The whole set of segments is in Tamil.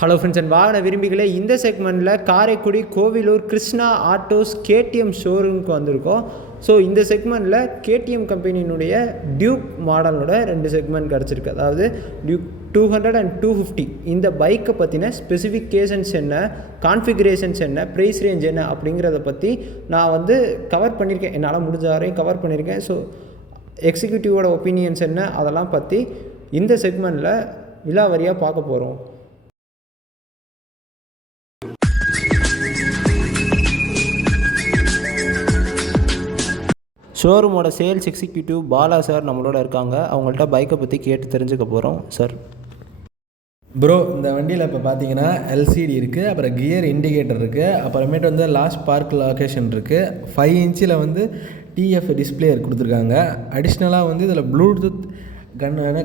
ஹலோ ஃப்ரெண்ட்ஸ் அண்ட் வாகன விரும்பிகளே, இந்த செக்மெண்ட்டில் காரைக்குடி கோவிலூர் கிருஷ்ணா ஆட்டோஸ் கேடிஎம் ஷோரூமுக்கு வந்திருக்கோம். ஸோ இந்த செக்மெண்ட்டில் கேடிஎம் கம்பெனியினுடைய டியூக் மாடலோட 2 செக்மெண்ட் கிடச்சிருக்கு. அதாவது டியூக் 200 and 250 இந்த பைக்கை பற்றின ஸ்பெசிஃபிகேஷன்ஸ் என்ன, கான்ஃபிகரேஷன்ஸ் என்ன, ப்ரைஸ் ரேஞ்ச் என்ன அப்படிங்கிறத பற்றி நான் கவர் பண்ணியிருக்கேன். என்னால் முடிஞ்ச வரையும் கவர் பண்ணியிருக்கேன். ஸோ எக்ஸிக்யூட்டிவோட ஒப்பீனியன்ஸ் என்ன, அதெல்லாம் பற்றி இந்த செக்மெண்ட்டில் விலாவரியாக பார்க்க போகிறோம். ஷோரூமோட சேல்ஸ் எக்ஸிக்யூட்டிவ் பாலா சார் நம்மளோட இருக்காங்க. அவங்கள்ட்ட பைக்கை பற்றி கேட்டு தெரிஞ்சுக்க போகிறோம். சார் ப்ரோ, இந்த வண்டியில் இப்போ பார்த்தீங்கன்னா எல்சிடி இருக்குது, அப்புறம் கியர் இண்டிகேட்டர் இருக்குது, அப்புறமேட்டு லாஸ்ட் பார்க் லொக்கேஷன் இருக்குது, 5 இன்ச்சில் டிஎஃப் டிஸ்பிளே கொடுத்துருக்காங்க. அடிஷ்னலாக இதில் ப்ளூடூத்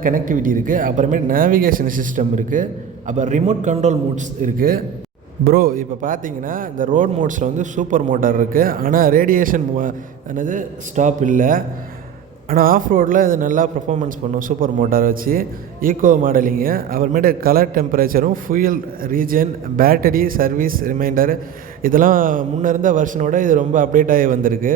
கனெக்டிவிட்டி இருக்குது, அப்புறமேட்டு நேவிகேஷன் சிஸ்டம் இருக்குது, அப்புறம் ரிமோட் கண்ட்ரோல் மோட்ஸ் இருக்குது. ப்ரோ, இப்போ பார்த்தீங்கன்னா இந்த ரோட் மோட்ஸில் சூப்பர் மோட்டார் இருக்குது, ஆனால் ரேடியேஷன் ஸ்டாப் இல்லை. ஆனால் ஆஃப் ரோடில் இது நல்லா பர்ஃபார்மன்ஸ் பண்ணும் சூப்பர் மோட்டார் வச்சு. ஈக்கோ மாடலிங்கு, அப்புறமேட்டு கலர் டெம்பரேச்சரும், ஃபியூயல் ரீஜன், பேட்டரி சர்வீஸ் ரிமைண்டர், இதெல்லாம் முன்னே இருந்த வெர்ஷனோட இது ரொம்ப அப்டேட் ஆகி வந்திருக்கு.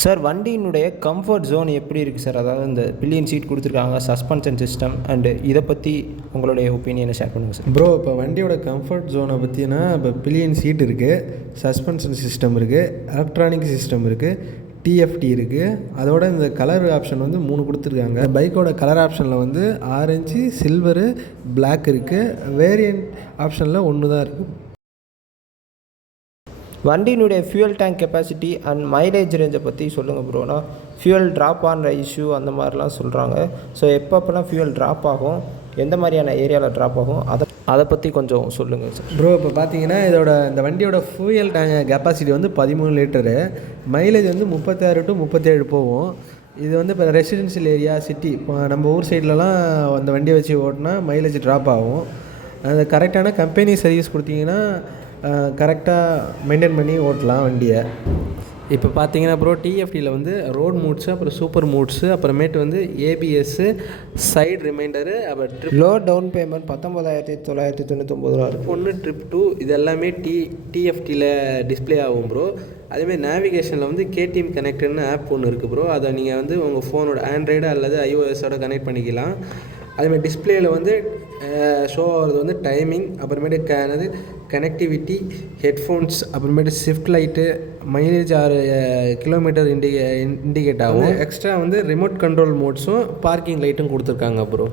சார், வண்டியினுடைய கம்ஃபர்ட் ஜோன் எப்படி இருக்குது சார்? அதாவது இந்த பில்லியன் சீட் கொடுத்துருக்காங்க, சஸ்பென்ஷன் சிஸ்டம், அண்டு இதை பற்றி உங்களுடைய ஒப்பீனியனை ஷேர் பண்ணுங்கள் சார். ப்ரோ, இப்போ வண்டியோட கம்ஃபர்ட் ஜோனை பற்றினா இப்போ பில்லியன் சீட் இருக்குது, சஸ்பென்ஷன் சிஸ்டம் இருக்குது, எலக்ட்ரானிக் சிஸ்டம் இருக்குது, டிஎஃப்டி இருக்குது. அதோட இந்த கலர் ஆப்ஷன் 3 கொடுத்துருக்காங்க. பைக்கோட கலர் ஆப்ஷனில் ஆரஞ்சு, சில்வரு, பிளாக் இருக்குது. வேரியண்ட் ஆப்ஷனில் 1 தான் இருக்குது. வண்டியினுடைய fuel tank capacity and mileage ரேஞ்சை பற்றி சொல்லுங்கள் ப்ரோனா. ஃபியூயல் ட்ராப் ஆன இஷ்யூ அந்த மாதிரிலாம் சொல்கிறாங்க. ஸோ எப்பப்போலாம் ஃபியூயல் ட்ராப் ஆகும், எந்த மாதிரியான ஏரியாவில் ட்ராப் ஆகும், அதை பற்றி கொஞ்சம் சொல்லுங்கள் சார். ப்ரோ, இப்போ பார்த்தீங்கன்னா இந்த வண்டியோட fuel tank capacity 13 litre, mileage 36 to 37 போகும். இது இப்போ ரெசிடென்ஷியல் ஏரியா, சிட்டி, இப்போ நம்ம ஊர் சைட்லலாம் அந்த வண்டியை வச்சு ஓட்டினா மைலேஜ் ட்ராப் ஆகும். அந்த கரெக்டான கம்பெனி சர்வீஸ் கொடுத்தீங்கன்னா கரெக்டாக மெயின்டைன் பண்ணி ஓட்டலாம் வண்டியை. இப்போ பார்த்தீங்கன்னா ப்ரோ, டிஎஃப்டியில் ரோட் மூட்ஸு, அப்புறம் சூப்பர் மூட்ஸு, அப்புறமேட்டு ஏபிஎஸ்ஸு, சைடு ரிமைண்டரு, அப்புறம் லோ டவுன் பேமெண்ட் 19,999 இருக்குது. 1 ட்ரிப் 2 இது எல்லாமே டிஎஃப்டியில் டிஸ்பிளே ஆகும் ப்ரோ. அதேமாதிரி நேவிகேஷனில் கேடிஎம் கனெக்டர்னு ஆப் ஒன்று இருக்குது ப்ரோ. அதை நீங்கள் உங்கள் ஃபோனோட ஆண்ட்ராய்டு அல்லது ஐஓஎஸோட கனெக்ட் பண்ணிக்கலாம். அதேமாதிரி டிஸ்பிளேயில் ஷோ ஆகிறது டைமிங், அப்புறமேட்டு கனெக்டிவிட்டி, ஹெட்ஃபோன்ஸ், அப்புறமேட்டு shift light, mileage 6 kilometre indicate ஆகும். எக்ஸ்ட்ரா ரிமோட் கண்ட்ரோல் மோட்ஸும் பார்க்கிங் லைட்டும் கொடுத்துருக்காங்க ப்ரோ.